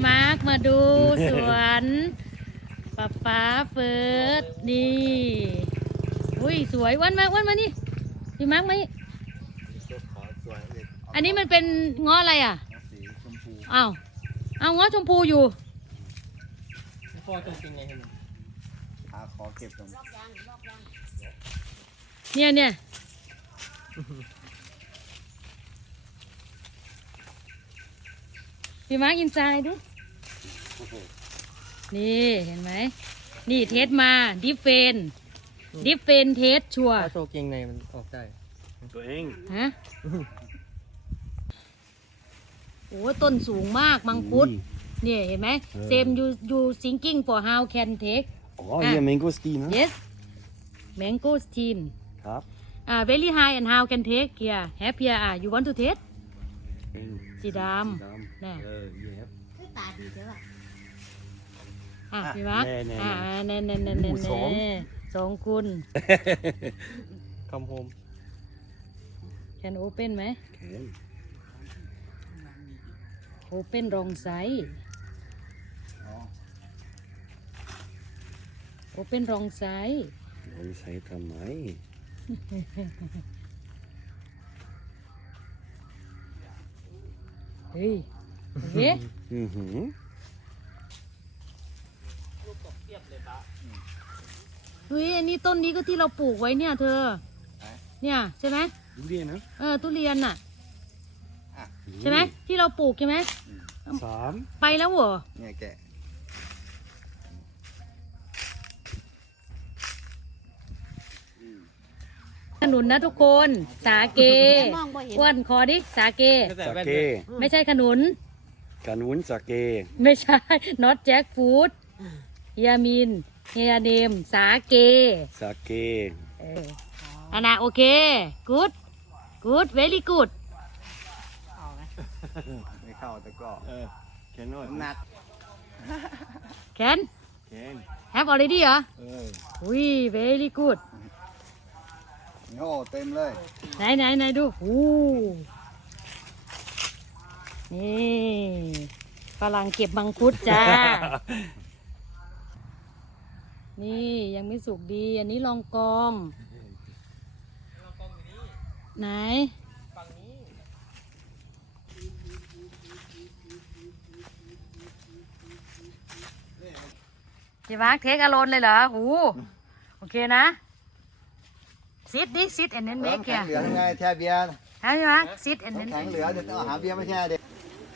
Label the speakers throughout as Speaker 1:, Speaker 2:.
Speaker 1: มาร์คมาดูสวนป๊าเฟิร์สนี่อุ้ยสวยอ้วนมานี่พี่มาร์คมานี่อันนี้มันเป็นง้ออะไรอ่ะอ้าวเอาง้อชมพูอยู่
Speaker 2: พ่อจริงไงครับขอเก็บตรง
Speaker 1: เนี่ยพี่มาร์คอินไซด์ดินี่เห็นไหมนี่เทสมาดิฟเฟนเทสชัวร์
Speaker 2: โชว์เกงในมันออกได้
Speaker 3: ตัวเอง
Speaker 1: ฮะโอ้ต้นสูงมากมังคุดเนี่ยเห็นไหมเซมยูซิงกิ้ง for how can take
Speaker 3: อ๋อเฮียแมงโก้สตีนนะ
Speaker 1: yes mango steam
Speaker 3: ครับ
Speaker 1: very high and how can take here have here you want to taste สีดำน่ะ
Speaker 4: ตาดีเด้อ
Speaker 1: พี่มาร์คเน่สองคุณ
Speaker 2: คำโฮม
Speaker 1: can open ไหม open wrong side open wrong side
Speaker 3: ลองใส่ทำไม
Speaker 1: เฮ้ยเฮ้ยเฮ้ยอันนี้ต้นนี้ก็ที่เราปลูกไว้เนี่ยเธอเนี่ยใช่ไหม
Speaker 3: ทุเรียนนะ
Speaker 1: ทุเรียนน่ะใช่ไหมที่เราปลูกใช่ไหม
Speaker 3: 3
Speaker 1: ไปแล้วเหรอ
Speaker 2: เนี่ยแกะ
Speaker 1: ขนุนนะทุกคนสาเกอ้วนคอดิสาเกไม่ใช่ขนุน
Speaker 3: สาเก
Speaker 1: ไม่ใช่ not jackfruit เฮียมินเฮียเนมสาเกอันน่ะโอเค good very good
Speaker 2: ไม่เข้าแต่ก็
Speaker 3: แคนนอน
Speaker 2: หนัก
Speaker 1: can have already เหรออุ้ย very good
Speaker 2: โอ้เต็มเลย
Speaker 1: ไหนดูนี่ฝรั่งเก็บมังคุดจ้า นี่ยังไม่สุกดีอันนี้ลองกองไหนพี่มาร์คเทคอโลนเลยเหรอโอเคนะซิดแอนเน้นเมคแค่
Speaker 2: เหลือยังไงแช่เบียร์
Speaker 1: ใช่ไหมซิดแอนเน้น
Speaker 2: แข็งเหลือเดี๋ยวต้องหาเบียร์ไม่แช่เด็ก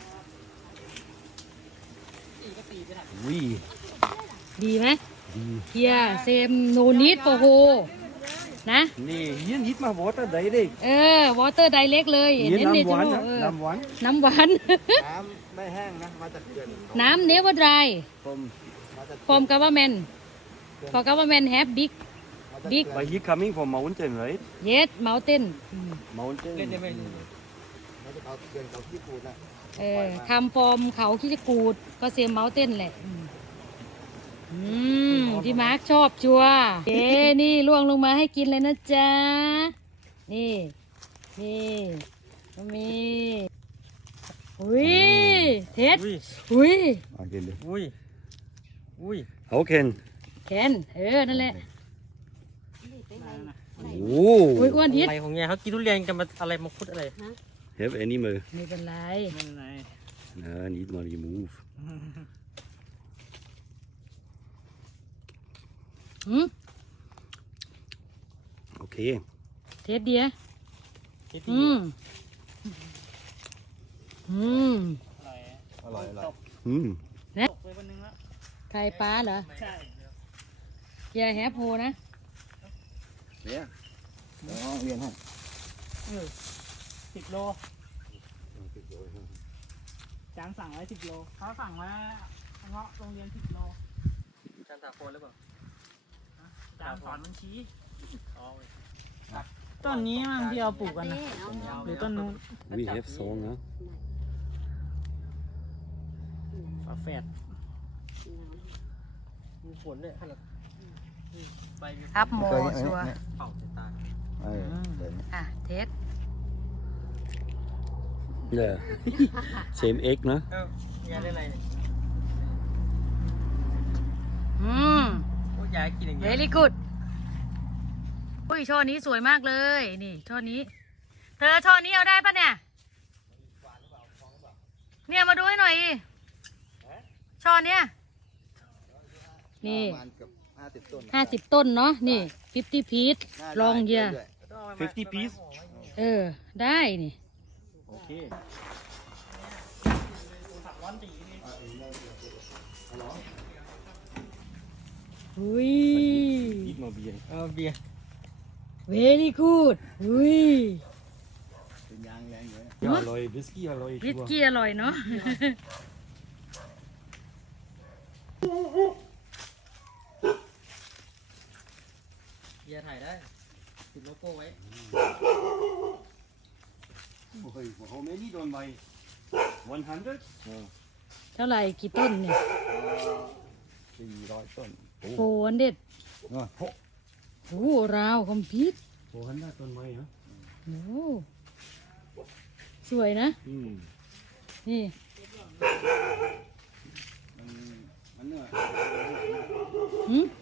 Speaker 1: ดีไหมเฮียเซมโนนิดโปโฮนะ
Speaker 3: นี่ยืนฮิตมาวอเตอร์ไดเด็ก
Speaker 1: วอเตอร์ไดเล็กเลย
Speaker 3: น้ำหวานน้ำหวาน
Speaker 1: น้ำ
Speaker 2: ไม่แห้งนะมาจากเขื่อน
Speaker 1: น้ำเนเวอร์ไดรfrom government for government have big
Speaker 3: but he coming from mountain right
Speaker 1: yes mountain คำฟอร์มเขาขี้จะกูดก็เซมเมลเต้นแหละพี่มาร์คชอบชัวนี่ล่วงลงมาให้กินเลยนะจ๊ะนี่ก็มีอุ้ยเท็ดอุ้ย
Speaker 3: เขาแคน
Speaker 1: นั่นแหละ
Speaker 3: โอ้
Speaker 1: อ้วนทิศ
Speaker 2: อะไรของแกเขากินทุเรียนกันมาอะไรมาคุดอะไร
Speaker 3: have any มือ
Speaker 1: ไม่เป็นไร
Speaker 3: need not remove โอเค
Speaker 1: เทสเดีย
Speaker 2: อร่อย
Speaker 1: เนี่ยไข่ปลาเหรอใช่อย่าแฮปโพนะ
Speaker 2: เดี๋ยวเรียนให้
Speaker 5: 10 โลจานสั่งไว้10 โลเขาสั่งไว้เงาะโรงเรียน10 โล
Speaker 2: จานตาโฟนหรือเปล่า
Speaker 5: จานสอนมันชี้ต้นนี้มันที่เราปลูกกันนะหรือต้นนู้น
Speaker 3: we have song นะ
Speaker 5: ฝาแฝด
Speaker 2: มีฝนด้วย
Speaker 1: อัพโมชัว
Speaker 2: เป่าเสตา
Speaker 1: เทส
Speaker 3: same egg นะ
Speaker 2: งานได้ไรเนี่ย
Speaker 1: อืม
Speaker 2: โอ้ยายกินอย่างเงี้ย
Speaker 1: very good อุ้ยช่อนี้สวยมากเลย นี่ช่อนี้ เธอช่อนี้เอาได้ปะเนี่ย เนี่ยมาดูให้หน่อยดิช่อเนี้ยนี่
Speaker 6: ประมาณเกือบ50 ต้น
Speaker 1: 50 ต้นเนาะ นี่50 พีซลองเยีย
Speaker 3: 50 piece
Speaker 1: ได้นี่
Speaker 3: โอเค
Speaker 1: อุ้ย
Speaker 3: Gib mal Bier.
Speaker 2: เบียร์
Speaker 1: very good อุ้ย
Speaker 6: เป็นยางแรงเลย
Speaker 3: Ja, Alloy, Whisky, Alloy.
Speaker 1: วิสกี้อร่อยเนาะ
Speaker 2: เบียร์ถ่ายได้ติดโลโก้ไว้
Speaker 3: Okay, how many don't buy? 100?
Speaker 1: เท่าไหร่กี่ต้นเนี่ย
Speaker 3: 400 ต้น
Speaker 1: โฟนเด็ด
Speaker 3: Ah,
Speaker 1: โอ้ราวคอมพิวต์
Speaker 3: 400 ต้นไม้ฮะ
Speaker 1: โอ้สวยนะ นี่
Speaker 6: มันเหนื่อย
Speaker 1: หืม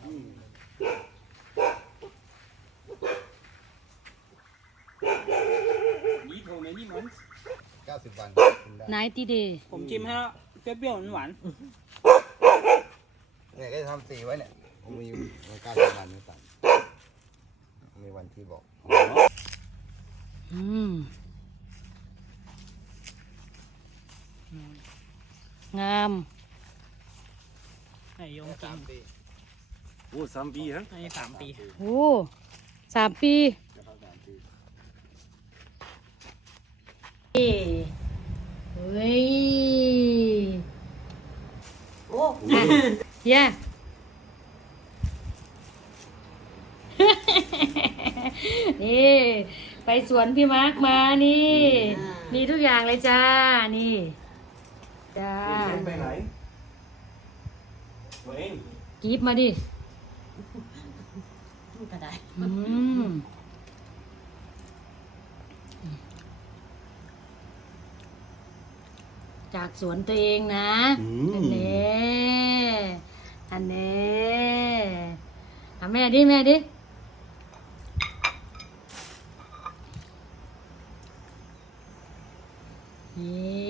Speaker 3: Need how many months?
Speaker 6: 90 วันกินได้
Speaker 1: 90 day
Speaker 5: ผมชิมให้แล้วเปรี้ยวๆหวาน
Speaker 6: เนี่ยก็จะทำสีไว้เนี่ยผมมี90 วันไม่ต่ำมีวันที่บอก
Speaker 1: อืมงาม
Speaker 5: ๆให้โยมกิน
Speaker 6: 3 ปี
Speaker 3: Oh, Sambi, hä?
Speaker 5: ให้3 ปี
Speaker 1: โอ้3 ปีเอ้เฮ้ย
Speaker 4: โอ้
Speaker 1: อ่ะเฮีย นี่ไปสวนพี่มาร์กมานี่ มีทุกอย่างเลยจ้า นี่ จ้า
Speaker 3: ไปไหนตัวเอง
Speaker 1: กีบมาดิ
Speaker 4: ก็ได้
Speaker 1: อืมจากสวนตัวเองนะ อันนี้อันนี้แม่ดิ